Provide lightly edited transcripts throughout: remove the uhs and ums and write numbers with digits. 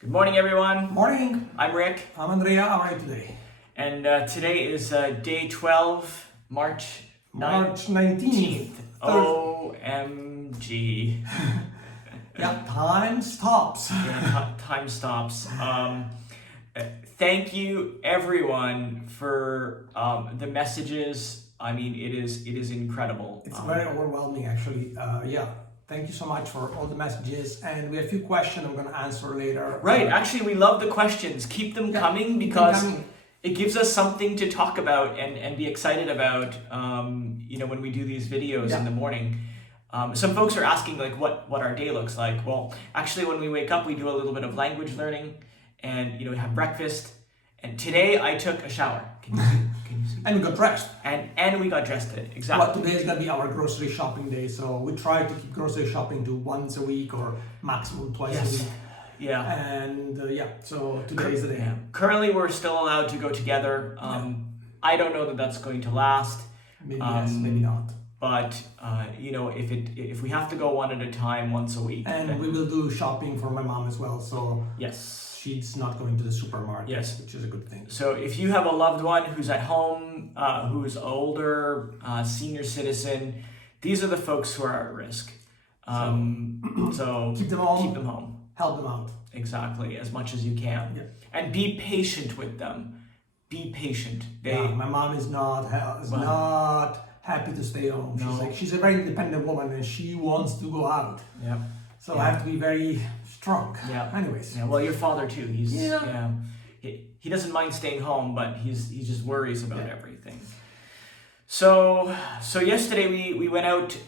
Good morning, everyone. Morning. I'm Rick, I'm Andrea. How are you today? and today is day 12, March March 19th. OMG. Yeah, time stops. Yeah, time stops. Thank you, everyone, for the messages. I mean, it is incredible. It's very overwhelming, actually. Thank you so much for all the messages. And we have a few questions I'm going to answer later. Right. Actually, we love the questions. Keep them coming because it gives us something to talk about and be excited about, when we do these videos in the morning. Some folks are asking like what our day looks like. Well, actually, when we wake up, we do a little bit of language learning and, we have breakfast. And today I took a shower. Can you see? And we got dressed. And we got dressed today. Exactly. But today is going to be our grocery shopping day. So we try to keep grocery shopping to once a week or maximum twice a week. Yeah. And so today is the day. Yeah. Currently, we're still allowed to go together. I don't know that that's going to last. Maybe yes, maybe not. But if we have to go one at a time, once a week. And we will do shopping for my mom as well. So yes. She's not going to the supermarket, yes, which is a good thing. So if you have a loved one who's at home, who's older, senior citizen, these are the folks who are at risk. So keep them home. Help them out. Exactly, as much as you can. Yeah. And be patient with them. Be patient. My mom is not happy to stay home. No. She's a very independent woman and she wants to go out. Yeah. So I have to be very strong. Yeah. Anyways. Yeah. Well, your father too. He doesn't mind staying home, but he just worries about everything. So yesterday we went out.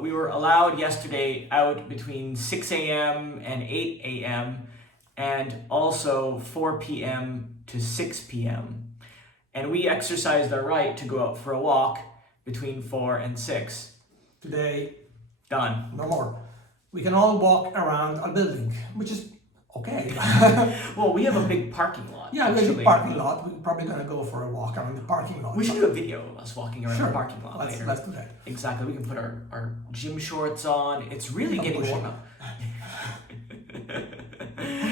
We were allowed yesterday out between 6 a.m. and 8 a.m. and also 4 p.m. to 6 p.m. And we exercised our right to go out for a walk between 4 and 6. Today, done. No more. We can all walk around a building, which is okay. Well, we have a big parking lot. Yeah, we have a parking lot. We're probably going to go for a walk around the parking lot. We should do a video of us walking around the parking lot later. Let's do that. Exactly. We can put our gym shorts on. It's really getting warm out.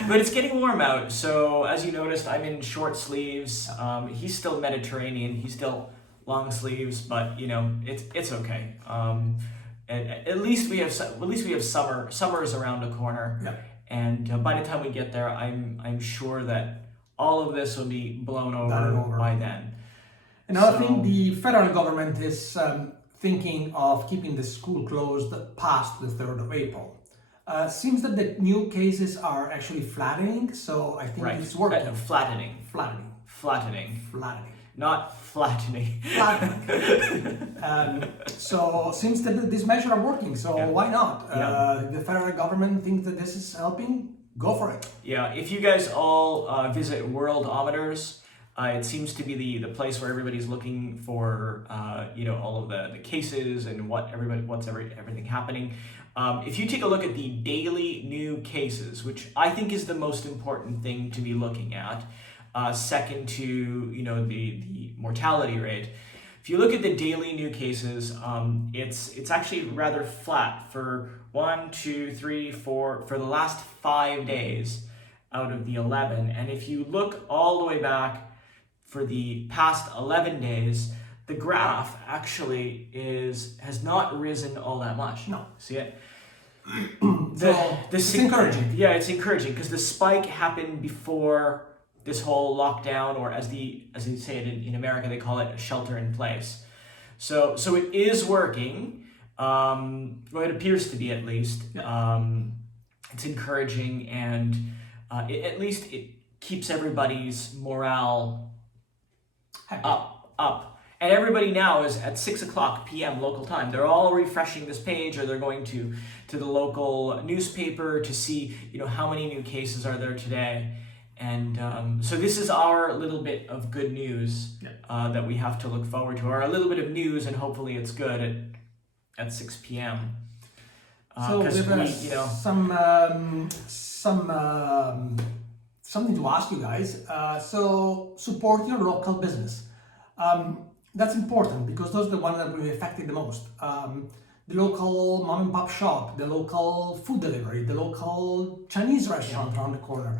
But it's getting warm out. So as you noticed, I'm in short sleeves. He's still Mediterranean. He's still long sleeves, but it's okay. At least we have summer. Summer is around the corner. Yeah. And by the time we get there, I'm sure that all of this will be blown over by then. Another thing, the federal government is thinking of keeping the school closed past the 3rd of April. Seems that the new cases are actually flattening, so I think it's working. Flattening. Not flattening. So seems that this measure are working, so why not? The federal government thinks that this is helping, go for it. Yeah, if you guys all visit Worldometers, it seems to be the place where everybody's looking for all of the cases and everything happening. If you take a look at the daily new cases, which I think is the most important thing to be looking at, second to the mortality rate. If you look at the daily new cases, it's actually rather flat for 1, 2, 3, 4 for the last 5 days out of the 11. And if you look all the way back for the past 11 days, the graph actually has not risen all that much. No. See it? It's encouraging. Yeah, it's encouraging because the spike happened before this whole lockdown, or as they say it in America, they call it a shelter in place. So it is working. It appears to be, at least. It's encouraging, and at least it keeps everybody's morale up. And everybody now is at 6 o'clock p.m. local time. They're all refreshing this page, or they're going to the local newspaper to see how many new cases are there today. And so this is our little bit of good news that we have to look forward to, or a little bit of news, and hopefully it's good at 6 p.m. So we have something to ask you guys. So support your local business. That's important because those are the ones that will be affected the most. The local mom and pop shop, the local food delivery, the local Chinese restaurant around the corner.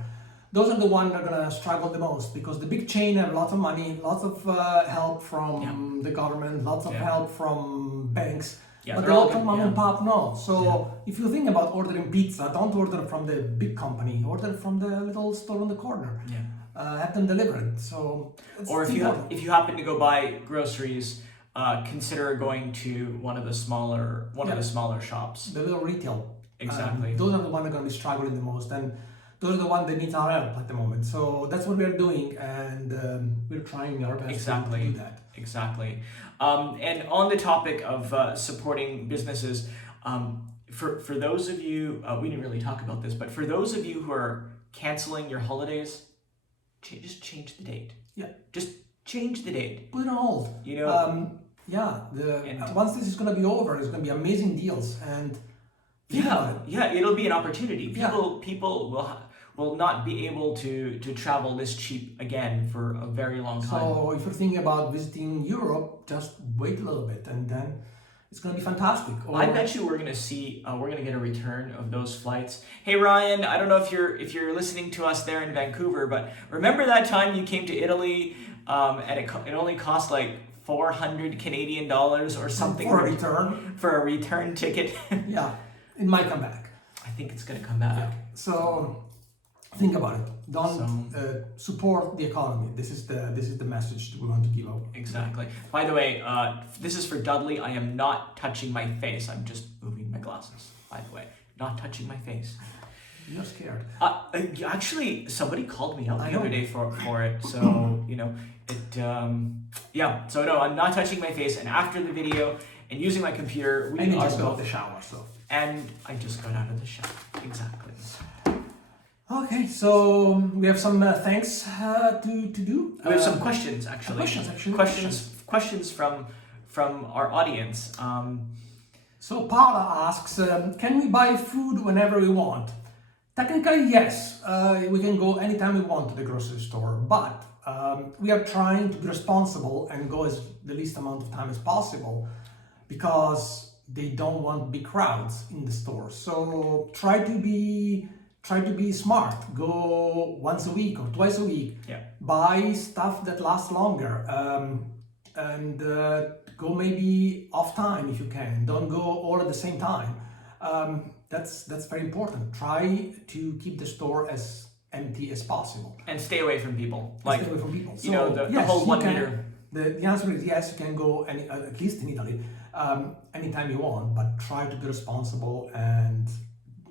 those are the ones that are going to struggle the most, because the big chain have lots of money, lots of help from the government, lots of help from banks. Yeah, but they're the all local good, mom and pop, no. So if you think about ordering pizza, don't order from the big company. Order from the little store on the corner. Yeah. Have them delivered. So or if you happen to go buy groceries, consider going to one of the smaller shops. The little retail. Exactly. Those are the ones that are going to be struggling the most, and those are the ones that need our help at the moment. So that's what we're doing, and we're trying our best to do that. Exactly. And on the topic of supporting businesses, for those of you, we didn't really talk about this, but for those of you who are canceling your holidays, just change the date. Yeah. Just change the date. Put it on hold. You know. Once this is going to be over, it's going to be amazing deals, and it'll be an opportunity. People will not be able to travel this cheap again for a very long time. So if you're thinking about visiting Europe, just wait a little bit, and then it's going to be fantastic. I bet you we're going to get a return of those flights. Hey Ryan, I don't know if you're listening to us there in Vancouver, but remember that time you came to Italy, and it only cost like 400 Canadian dollars or something for a return ticket. Yeah, it might come back. I think it's going to come back. Yeah. So think about it. Don't support the economy. This is the message that we want to give out. Exactly. By the way, this is for Dudley. I am not touching my face. I'm just moving my glasses. By the way, not touching my face. You're scared. Actually, somebody called me out the other day for it. So it. So no, I'm not touching my face. And after the video and using my computer, we just got out of the shower. And I just got out of the shower. Exactly. Okay, so we have some thanks to do. We have some questions actually. Questions from our audience. So Paula asks, can we buy food whenever we want? Technically, yes. We can go anytime we want to the grocery store, but we are trying to be responsible and go as the least amount of time as possible, because they don't want big crowds in the store. So try to be smart. Go once a week or twice a week. Yeah. Buy stuff that lasts longer, and go maybe off time if you can. Don't go all at the same time. That's very important. Try to keep the store as empty as possible. And stay away from people. Stay away from people. So, the whole 1 meter. The answer is yes, you can go at least in Italy anytime you want, but try to be responsible and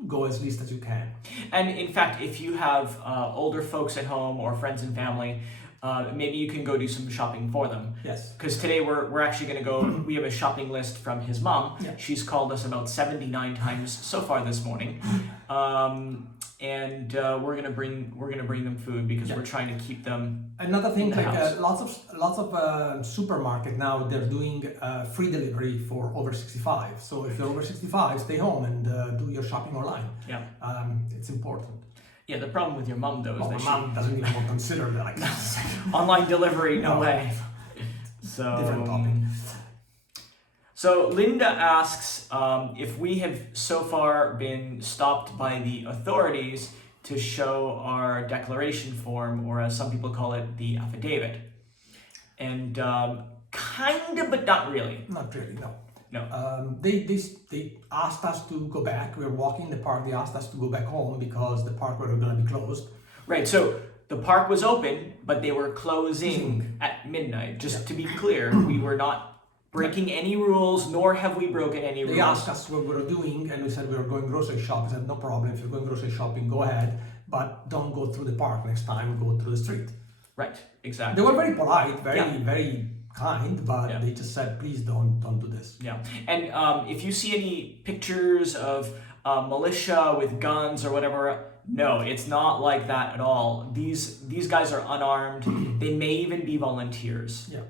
go as least as you can. And in fact, if you have older folks at home or friends and family, maybe you can go do some shopping for them. Yes. Because today we're actually going to go. We have a shopping list from his mom. Yeah. She's called us about 79 times so far this morning, and we're gonna bring them food because we're trying to keep them. Another thing, lots of supermarket now, they're doing free delivery for over 65. So if you're over 65, stay home and do your shopping online. Yeah. It's important. Yeah, the problem with your mom though is that my mom doesn't even consider that. Online delivery, no way. So different topic. So Linda asks if we have so far been stopped by the authorities to show our declaration form, or as some people call it, the affidavit. And kind of, but not really. Not really, no. No. They asked us to go back. We were walking in the park. They asked us to go back home because the park were going to be closed. Right. So the park was open, but they were closing at midnight. Just to be clear, we were not breaking any rules, nor have we broken any rules. They asked us what we were doing, and we said we were going grocery shopping. I said, no problem. If you're going grocery shopping, go ahead, but don't go through the park next time. Go through the street. Right. Exactly. They were very polite, very kind, but they just said, please don't do this. Yeah. And if you see any pictures of militia with guns or whatever, no, it's not like that at all. These guys are unarmed. They may even be volunteers. Yeah.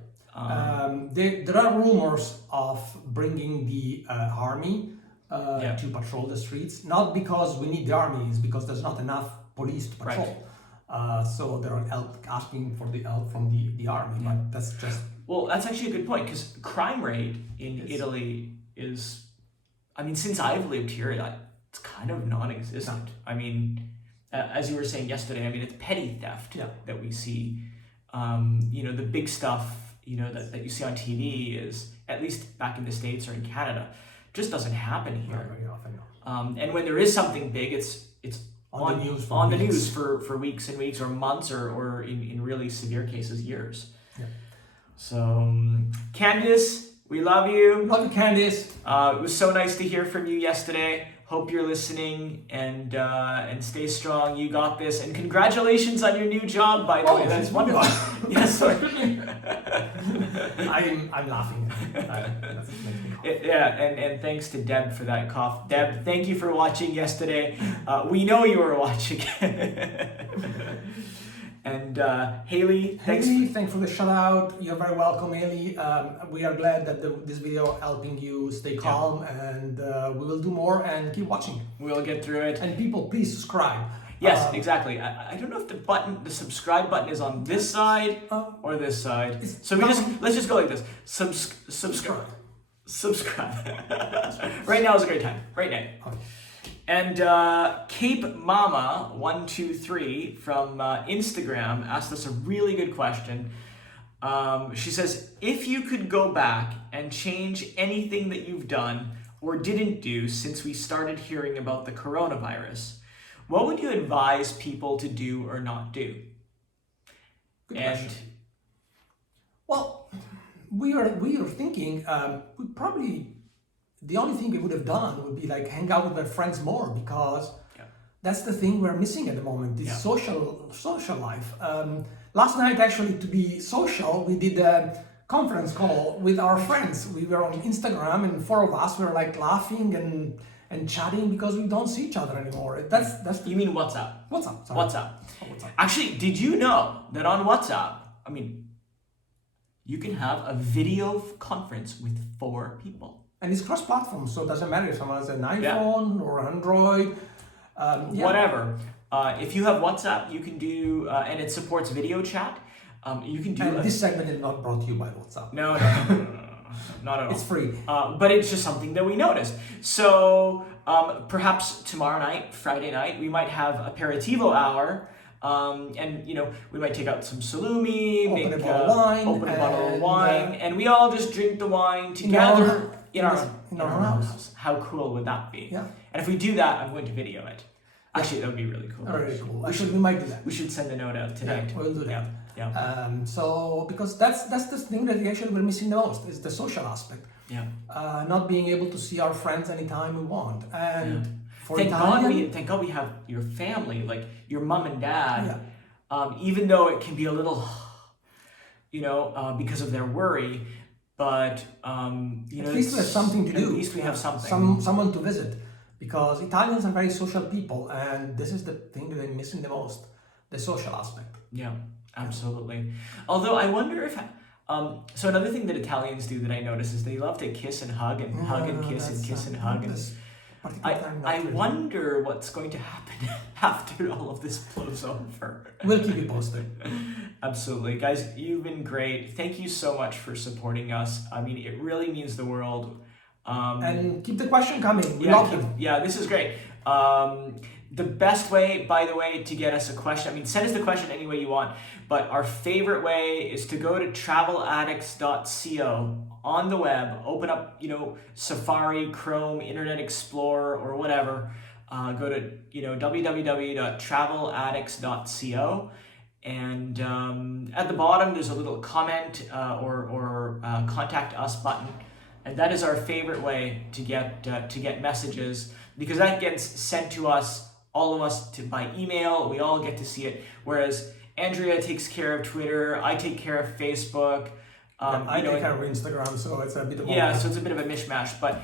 There are rumors of bringing the army to patrol the streets, not because we need the army, it's because there's not enough police to patrol. Right. So there are asking for the help from the army, but that's just... Well, that's actually a good point, because crime rate in Italy is, I mean, since I've lived here, it's kind of non-existent. I mean, as you were saying yesterday, I mean, it's petty theft that we see. The big stuff, that you see on TV is, at least back in the States or in Canada, just doesn't happen here. Not very often, no. And when there is something big, it's on the news for weeks and weeks or months or in really severe cases, years. Yeah. So, Candice, we love you. Love you, Candice. It was so nice to hear from you yesterday. Hope you're listening and stay strong. You got this. And congratulations on your new job, by the way. That's wonderful. Yes, sorry. I'm laughing. That makes me cough. And thanks to Deb for that cough. Deb, thank you for watching yesterday. We know you were watching. And Haley, thanks We'll get through it. And people, please subscribe. Yes, exactly. I don't know if the subscribe button is on this side or this side. So let's just go like this. Subscribe. Right now is a great time. Right now. Okay. And Cape Mama 123 from Instagram asked us a really good question. She says, if you could go back and change anything that you've done or didn't do since we started hearing about the coronavirus, what would you advise people to do or not do? Good question. Well, we are thinking the only thing we would have done would be like hang out with our friends more, because that's the thing we're missing at the moment, this social life. Last night, actually, to be social, we did a conference call with our friends. We were on Instagram, and 4 of us were like laughing and chatting because we don't see each other anymore. That's You mean WhatsApp? WhatsApp. Sorry. WhatsApp. Oh, WhatsApp. Actually, did you know that on WhatsApp, you can have a video conference with 4 people? And it's cross-platform, so it doesn't matter if someone has an iPhone or Android. Whatever. If you have WhatsApp, you can do, and it supports video chat. You can do. And this segment is not brought to you by WhatsApp. No, not at all. It's free. But it's just something that we noticed. So perhaps tomorrow night, Friday night, we might have aperitivo hour. And we might take out some salumi, open a bottle of wine, and we all just drink the wine together in our house. How cool would that be? Yeah. And if we do that, I'm going to video it. Actually, that would be really cool. Very cool. Actually, we might do that. We should send a note out tonight. Yeah, we'll do that. Yeah. So because that's the thing that we're missing the most, is the social aspect. Yeah. Not being able to see our friends anytime we want. And thank God we have your family, like your mom and dad. Yeah. Even though it can be a little, because of their worry, but at least we have something to do. At least we have something. Someone to visit, because Italians are very social people, and this is the thing that they're missing the most, the social aspect. Yeah, absolutely. Although I wonder if. So another thing that Italians do that I notice is they love to kiss and hug and hug and kiss and kiss and hug. I wonder what's going to happen after all of this blows over. We'll keep you posted. Absolutely. Guys, you've been great. Thank you so much for supporting us. I mean, it really means the world. And keep the question coming. We love them. Yeah, this is great. The best way, by the way, to get us a question, send us the question any way you want, but our favorite way is to go to traveladdicts.co on the web, open up, Safari, Chrome, Internet Explorer, or whatever. Go to, www.traveladdicts.co, and at the bottom, there's a little comment or contact us button. And that is our favorite way to get messages, because that gets sent to us, all of us, by email. We all get to see it. Whereas Andrea takes care of Twitter, I take care of Facebook. I take care of Instagram, so it's a bit of so it's a bit of a mishmash. But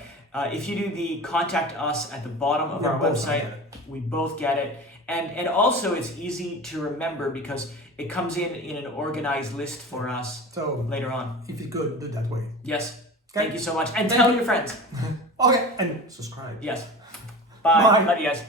if you do the contact us at the bottom of our website, we both get it. And also it's easy to remember because it comes in an organized list for us later on. If you could do it that way. Yes. Thank you so much. And tell your friends. Okay. And subscribe. Yes. Bye. Love you guys.